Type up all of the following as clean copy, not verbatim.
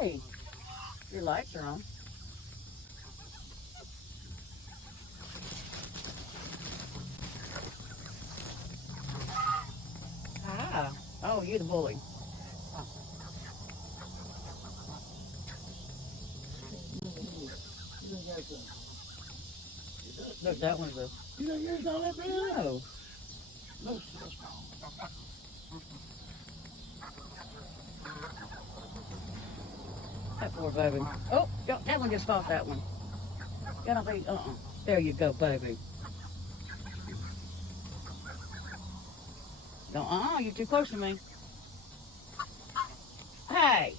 Hey, your lights are on. Ah. Oh, you're the bully. Oh. Look, that one's a. You know yours all that big? No. Look. That poor baby. Oh, that one just fought that one. Gotta be, There you go, baby. Don't, you're too close to me. Hey,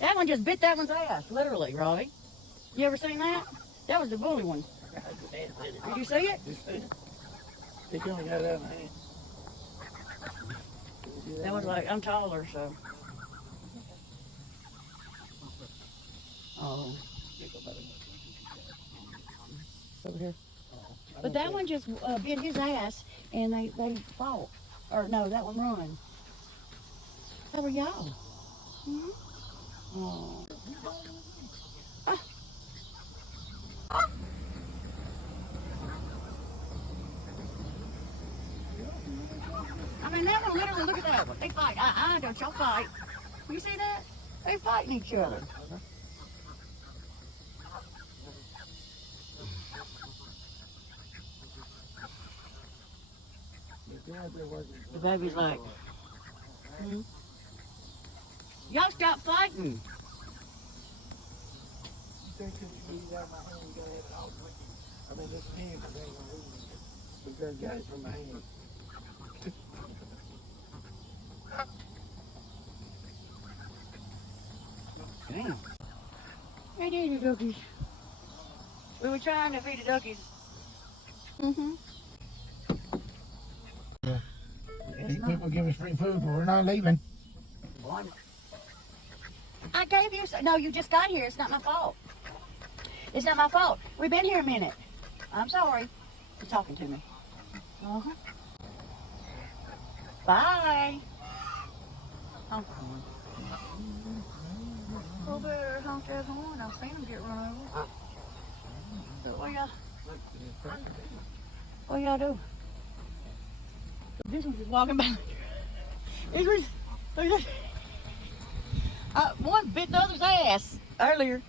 that one just bit that one's ass, literally, Robbie. You ever seen that? That was the bully one. Did you see it? They only got that in the hand. That was like, I'm taller, so. Oh. Over here. But that one just bit his ass, and they fought. Or no, that one run. How were y'all? Hmm? Oh. Ah. Ah. I mean, that one literally, look at that one. They fight. Don't y'all fight. You see that? They fighting each other. The baby's like, y'all stop fighting. I mean, this hand, because they ain't gonna lose it. Because got it from my hand. Damn. Hey, there you duckies. We were trying to feed the duckies. Mm-hmm. These people give us free food, but we're not leaving. One. I gave you, no, you just got here. It's not my fault. It's not my fault. We've been here a minute. I'm sorry. You're talking to me. Uh-huh. Bye. Honk horn. Oh, there, honk that horn. I've seen him get run over. What y'all do? This one's just walking by. This one, one bit the other's ass earlier.